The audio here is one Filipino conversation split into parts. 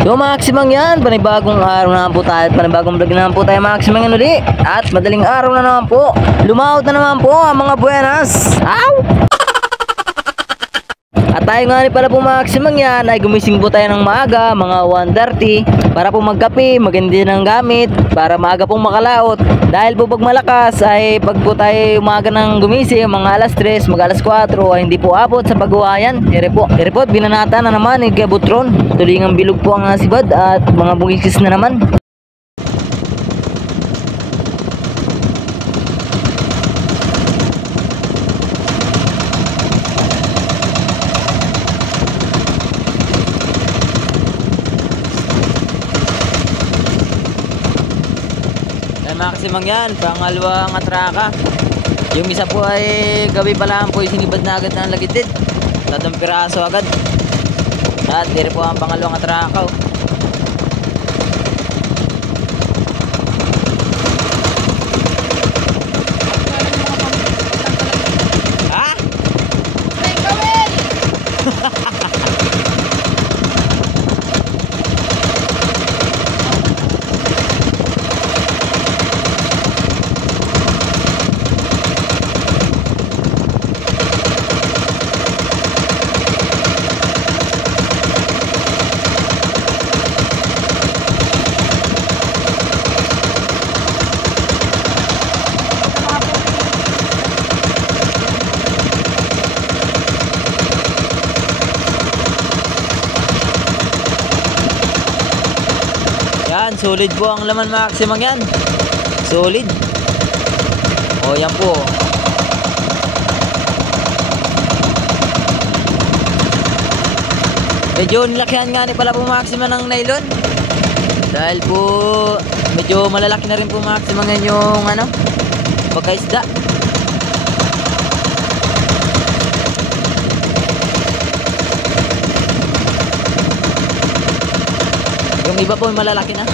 Yo Maximang yan, panibagong araw na po tayo, panibagong vlog na naman po tayo Maximang yan uli. At madaling araw na naman po, lumahot na naman po ang mga buenas. Ow! At tayo nga rin pala po Maximang yan ay gumising po tayo ng maaga, mga 1:30 para po magkape, maganda ng gamit, para maaga pong makalaot. Dahil po pag malakas ay pag po tayo umaga ng gumising, mga alas 3, mag alas 4 ay hindi po abot sa paggawayan. Ere po, binanata na naman kay Butron. Tulingang bilog po ang sibad at mga bugikis na naman. Maximang yan, pangalawang atraka. Yung isa po ay gabi pa lang po, sinibad na agad ng lagitid. Tatang piraso agad. At dire po ang pangalawang atraka. Ha? Ay, gawin! Yan, solid po ang laman Maximang yan. Solid. O yan po. Medyo nilakihan nga ni pala po Maximang ng nylon. Dahil po medyo malalaki na rin po Maximang yan yung pagkaisda. Yung iba po malalaki na.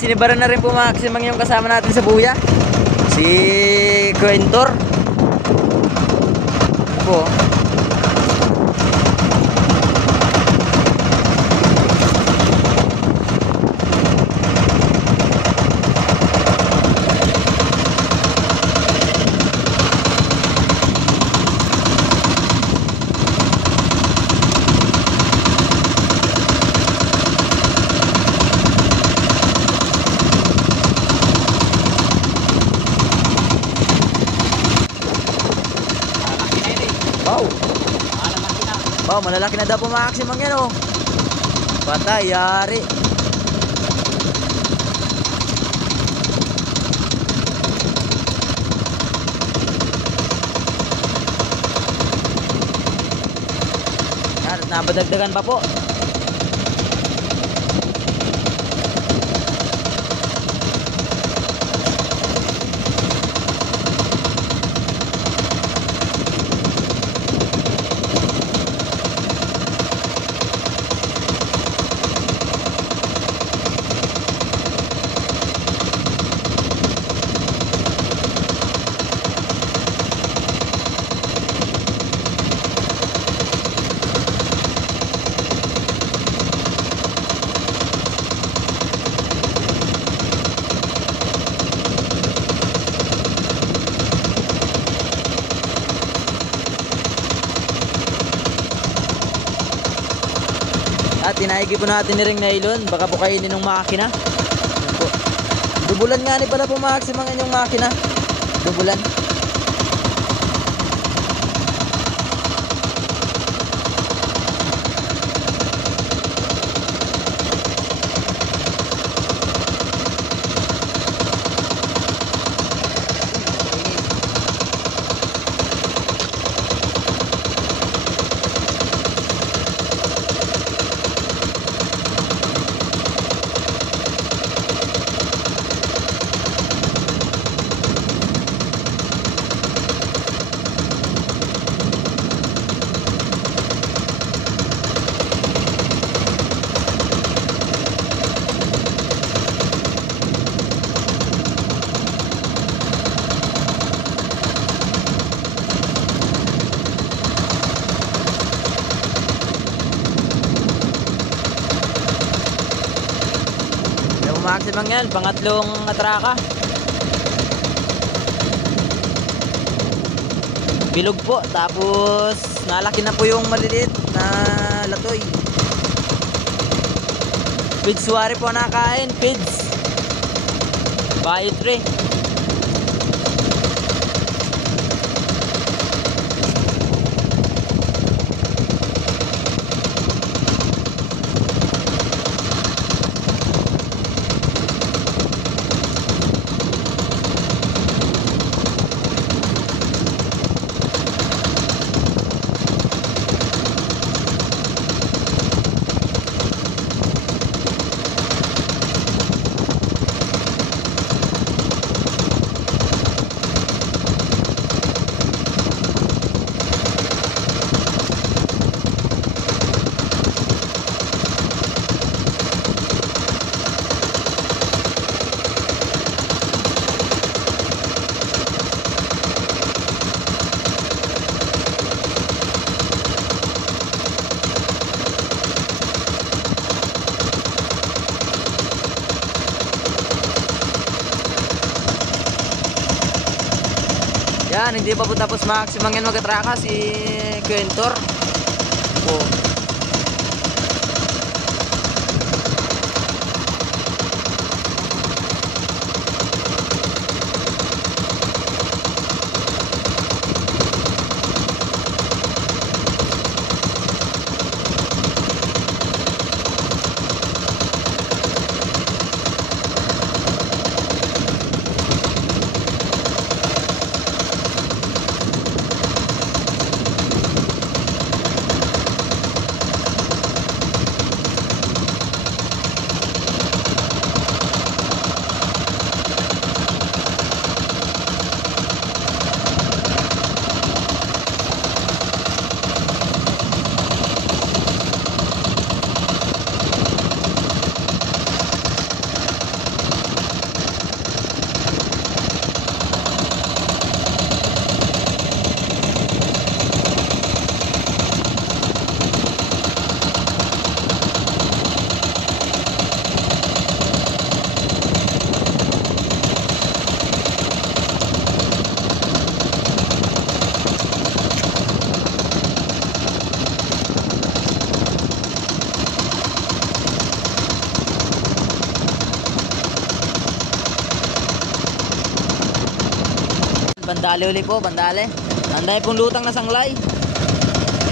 Sinibaran na rin po Maximang yung kasama natin sa buya, si Quentor po. Wow, malalaki na daw po Maximang yan oh. Patay, yari. Yan, nabadagdagan pa po. At tinaigi po natin ni ring nylon, baka po kainin ng makina. Dubulan nga ni pala po Maximang yung makina. Dubulan. maximum yan, pangatlong atraka. Bilog po, tapos nalaki na po yung maliliit na latoy. Pids wari po nakain, pids. Biotre. Yan, hindi pa po tapos maximum yan mag-atraka si Quentor. Oh. Bandali uli po, bandali. Anday pong lutang na sanglay.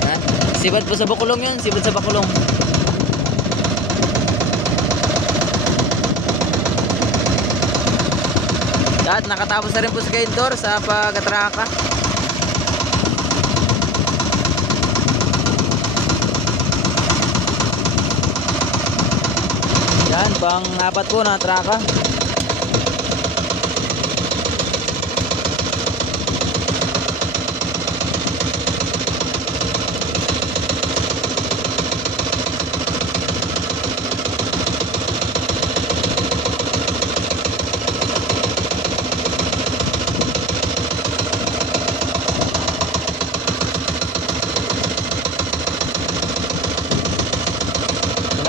Ha? Sibad po sa bakulong yun, sibad sa bakulong. At nakatapos na rin po si Quentor sa pag-atraka. Yan, pang-apat po na atraka.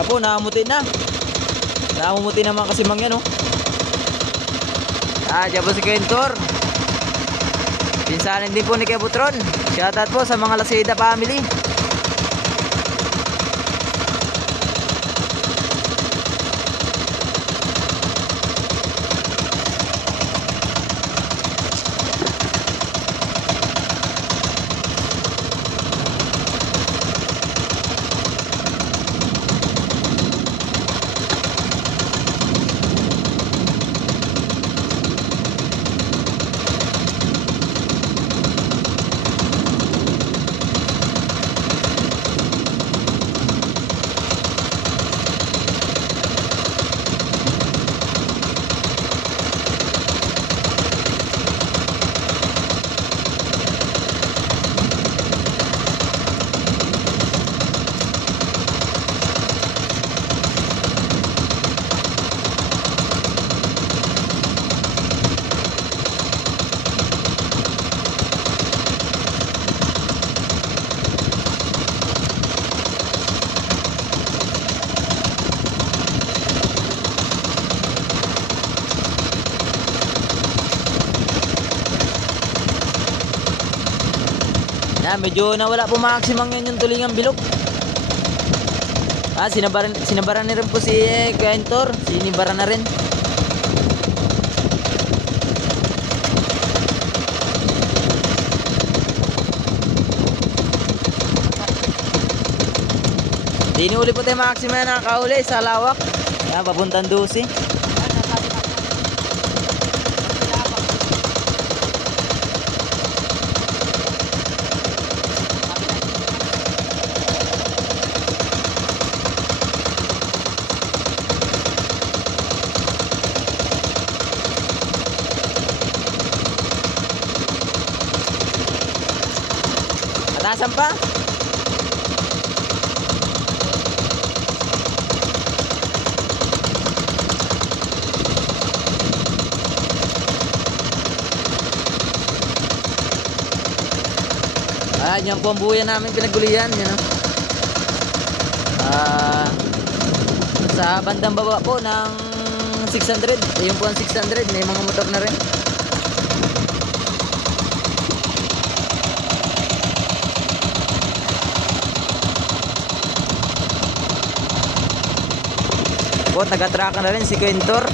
Po, nakamuti na. Nakamumuti naman kasi mangyan, oh. Diyan po si Quentor. Pinsanin din po ni Kebutron. Shoutout po sa mga Laseda family. Medyo nawala po maximum ngayon yung tulingang bilog. Sinabaran na rin po si Kentor. Sinibaran na rin. Dinuli po tayo maximum na nakakauli sa lawak. Papuntang 12. Atasan pa. Yan po ang buya namin pinagulian. Yan, sa bandang baba po ng 600. Ayun po ang 600. May mga motor na rin. Po, taga-traka na rin si Kentor.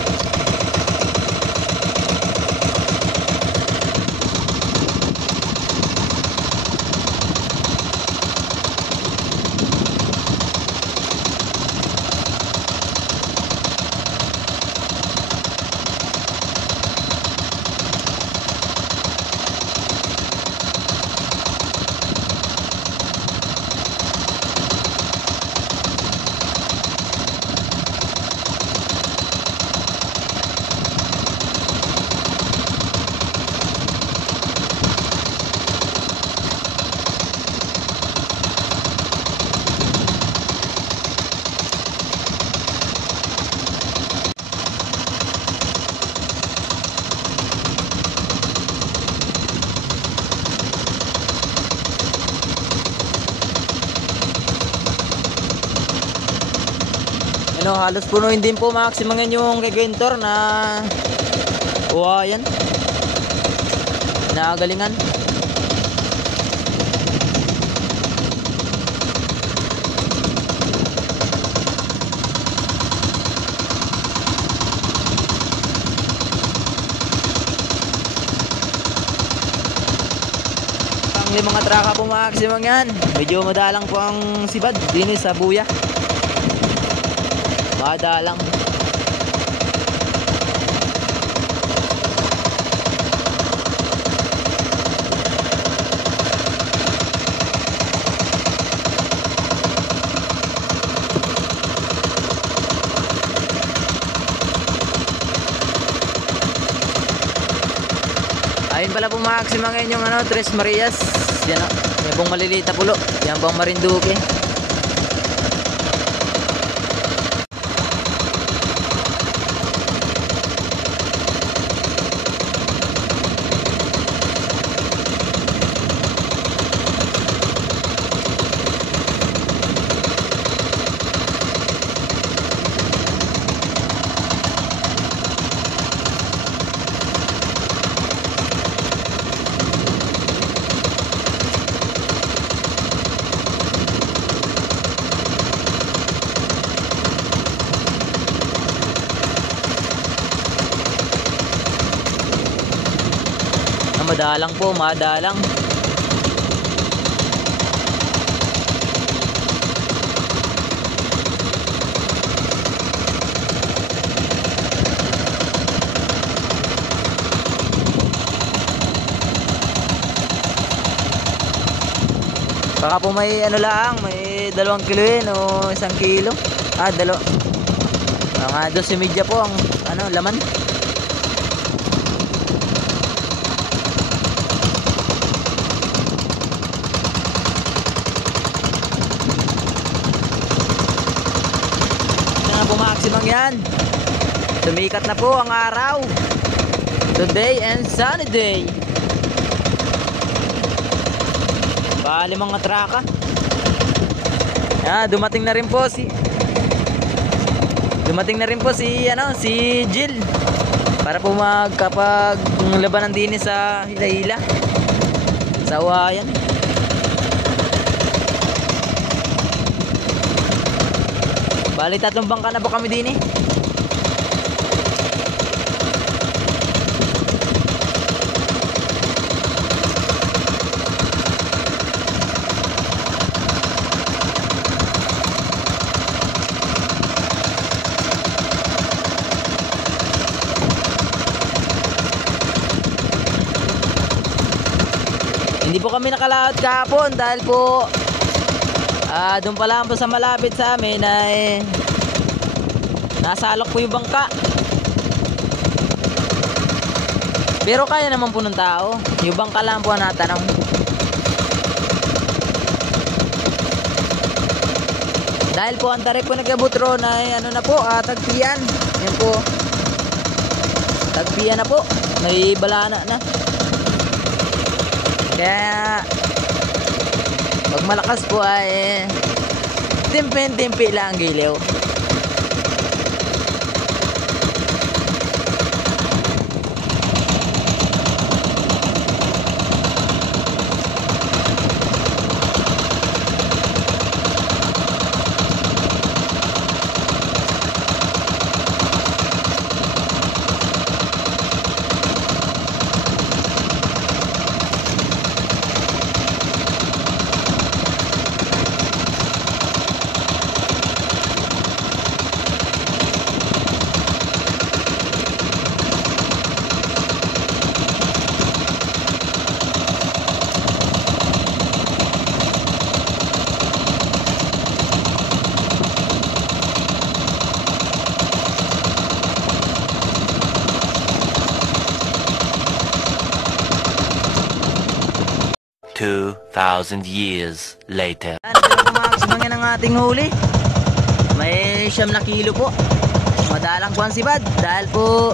Halos punuin din po maximum yung kay Kentor na yan nagalingan. Ang limang traka po maximum yan. Medyo madalang po ang sibad din sa buya. Madalang. Ayun pala po maximum ngayon yung Tres Marias. Yan o. Yan pong maliliit na pulo. Yan pong Marinduque. Madalang po, madalang. Baka po may ano lang, may 2 kilo o 1 kilo. Mga 12 media po ang laman. Maximum yan. Sumikat na po ang araw. Today and sunny day. Bali mga traka. Dumating na rin po si si Jill para po magkapag labanan din sa hila-hila sa Uwayan. Bali 3 bangka na po kami din eh. Hindi po kami nakalaot kahapon dahil po doon pa lang po sa malapit sa amin ay nasalok po yung bangka. Pero kaya naman po ng tao. Yung bangka lang po ang natanong. Dahil po ang tarik po ng Kabutron ay ano na po, tagpian. Yan po. Tagpian na po. May balana na. Kaya pag malakas po ay timpi lang ang giliw. $2,000 years later. Maximum yan ang ating huli. May 9 na kilo po. Madalang po ang sibad dahil po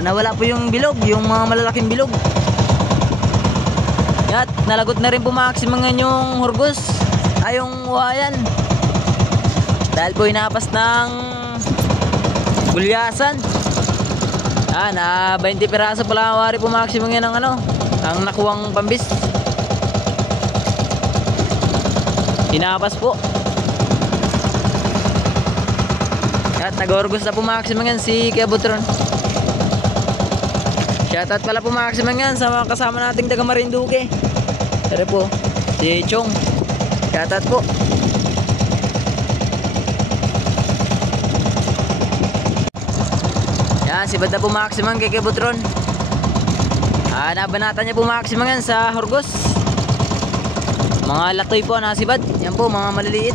nawala po yung bilog, yung mga malalaking bilog. At nalagot na rin po maximum yung hurgos ay yung uhayan dahil po inapas ng gulyasan. Na 20 piraso pala ang wari po maximum yan ang ang nakuwang pambis. Hinapas po. At nag-orgos na po maximum yan si Kabutron. Shoutout pala po maximum yan sa mga kasama nating taga Marinduque. Tara po, si Chong. Shoutout po. Yan, si Bada po maximum kay Kabutron. Nabanatan niya po maximum yan sa hurgos. Mga latoy po nasibad. Yan po mga maliliit.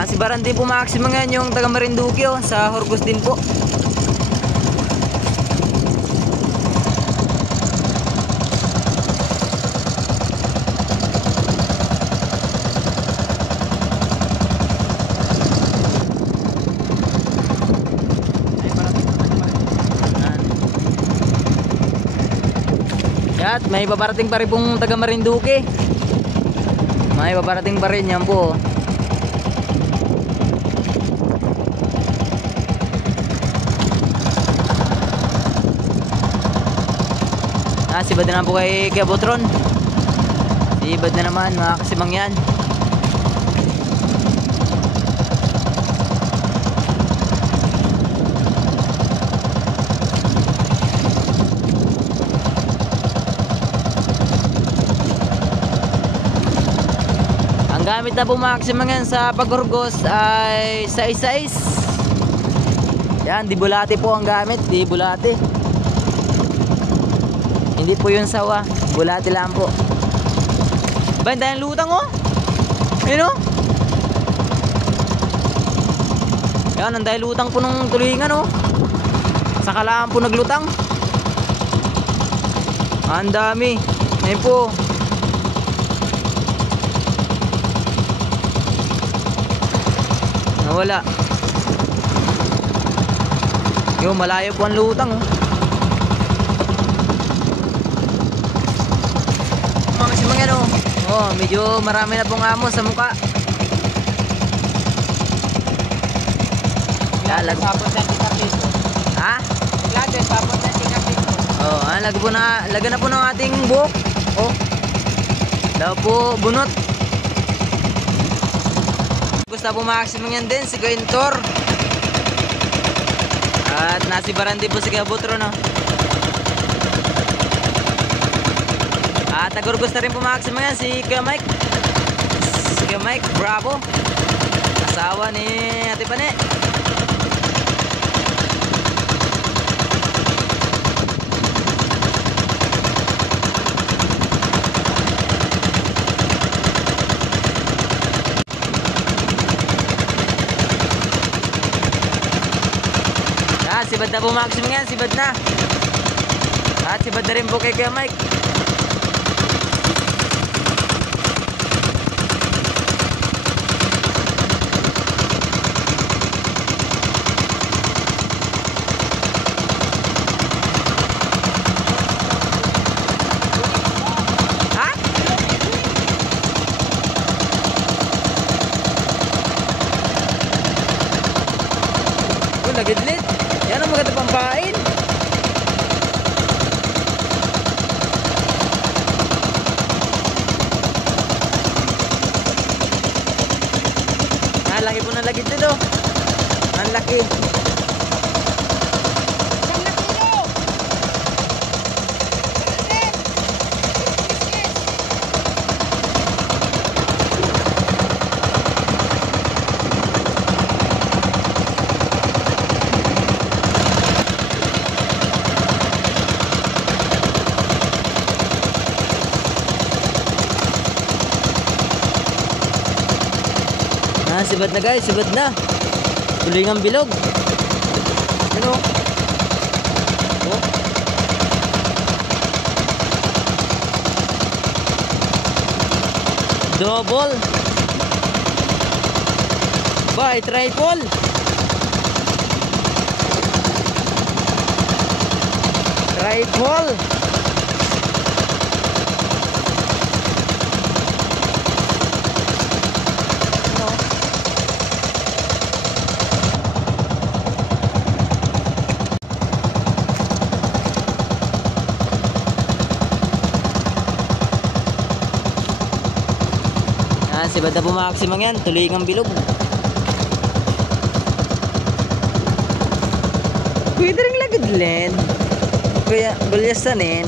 Nasibaran din po maximum yan yung taga Marinduque sa hurgos din po. At may babarating pa rin pong taga Marinduque. May babarating pa rin yan po. Sibad na po kay Kabutron. Sibad na naman mga kasimang yan. Ang gamit na po mga kasimang yan sa paghurgos ay sais-sais. Yan, di bulate po ang gamit. Di bulate. Hindi po yun sawa, bulati lang po. Banda yung lutang Ayun Yan, ang dahil lutang po nung tulingan Saka lang po naglutang. Ang dami. Ayun po. Nawala. Yung malayo po ang lutang Oh, medyo marami na pong amo sa mukha. Lalag. Sapot na tingkat dito. Ha? Lahat sapot na tingkat dito. Oh, laga na po ng ating buhok. Oh. Daw po bunot. Gusto po maximum yan din si Quintor. At nasibaran din po si Kabutro, no? At nagurgos na rin po maximum yan si Kuya Mike. Si Kuya Mike, bravo. Asawa ni Ate Pane. Sibad na po maximum yan, sibad na. At sibad na rin po kay Kuya Mike. Ha? Oh, nagidlit. Yan ang maganda pampain. Laki po ng lagid nito. Ang laki. Sibad na guys, sibad na. Tuloy ng bilog. Ano? Oh. Double. Bye, triple. Triple. Sibad na po maximum yan, tuloy ng bilog. Pwede rin lagad len. Kaya balyasanin.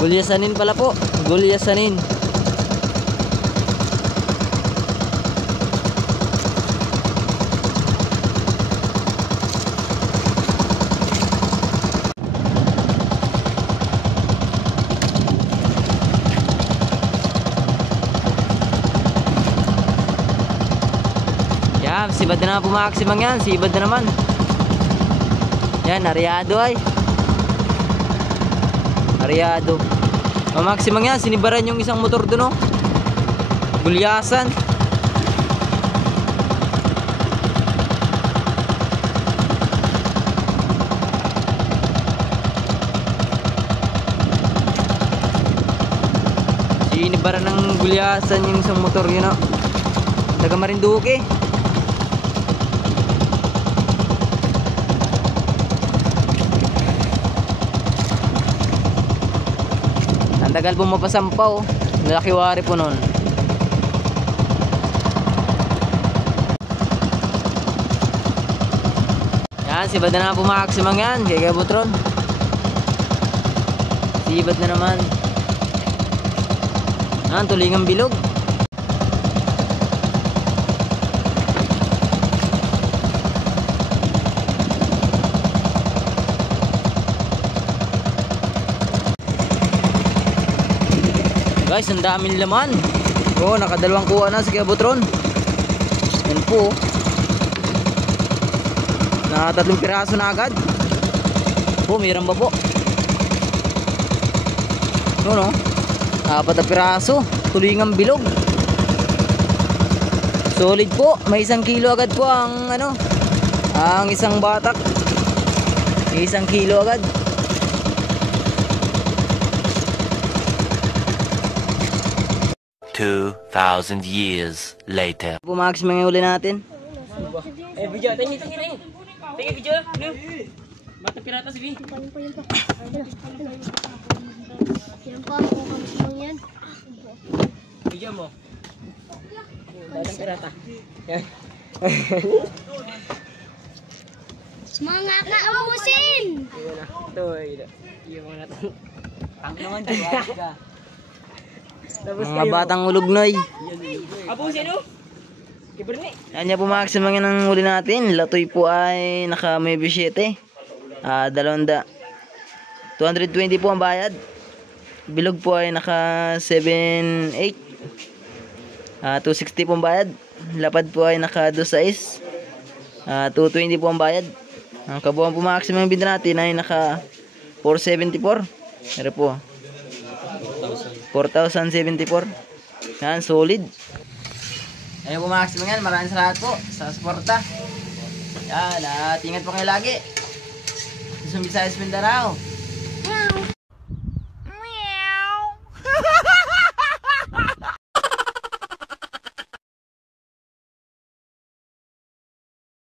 Gulyasanin pala po, gulyasanin. Sibad na naman po maximum yan. Sibad na naman. Yan, aryado ay. Aryado. Maximum yan. Sinibaran yung isang motor dun, oh. Gulyasan. Sinibaran ng gulyasan yung isang motor yun, oh. Taga Marinduque. Ang tagal po mapasampaw. Lalaki wari po nun. Yan, sibad na naman po maximum yan. Kaya Butron. Sibad na naman. Yan, tuloy ng bilog. Guys, ang daming laman. Oh, nakadalawang kuha na si Kuya Butron. Yan po. Na 3 piraso na agad. Oh, mayroon ba po? No, no. 4 na piraso. Tuloy ng bilog. Solid po. May 1 kilo agad po ang ano, ang isang batak. May 1 kilo agad. Two 2,000 years later. Po mga kasimang yung uli natin. Video, tingin rin. Tingin video. Bata pirata si Vi. Yan pa, mukhang simang yan. Video mo. Bata pirata. Mga kausin! Ito, iyo mga natin. Ang naman ka. Mga batang ulugnoy. Abusin no? Kiberni. Yan niya po mga kasimang yan ang uli natin. Latoy po ay naka may 7. 200. 220 po ang bayad. Bilog po ay naka 7.8. 260 po ang bayad. Lapad po ay naka 2.6. 220 po ang bayad. Ang kabuuan po maximum bid natin ay naka 474. Pero po 4,074. Yan, solid. Ayun po maximum yan. Maraming salamat po sa suporta. Yan, at ingat po kayo lagi. Sa Visayas, Mindanao.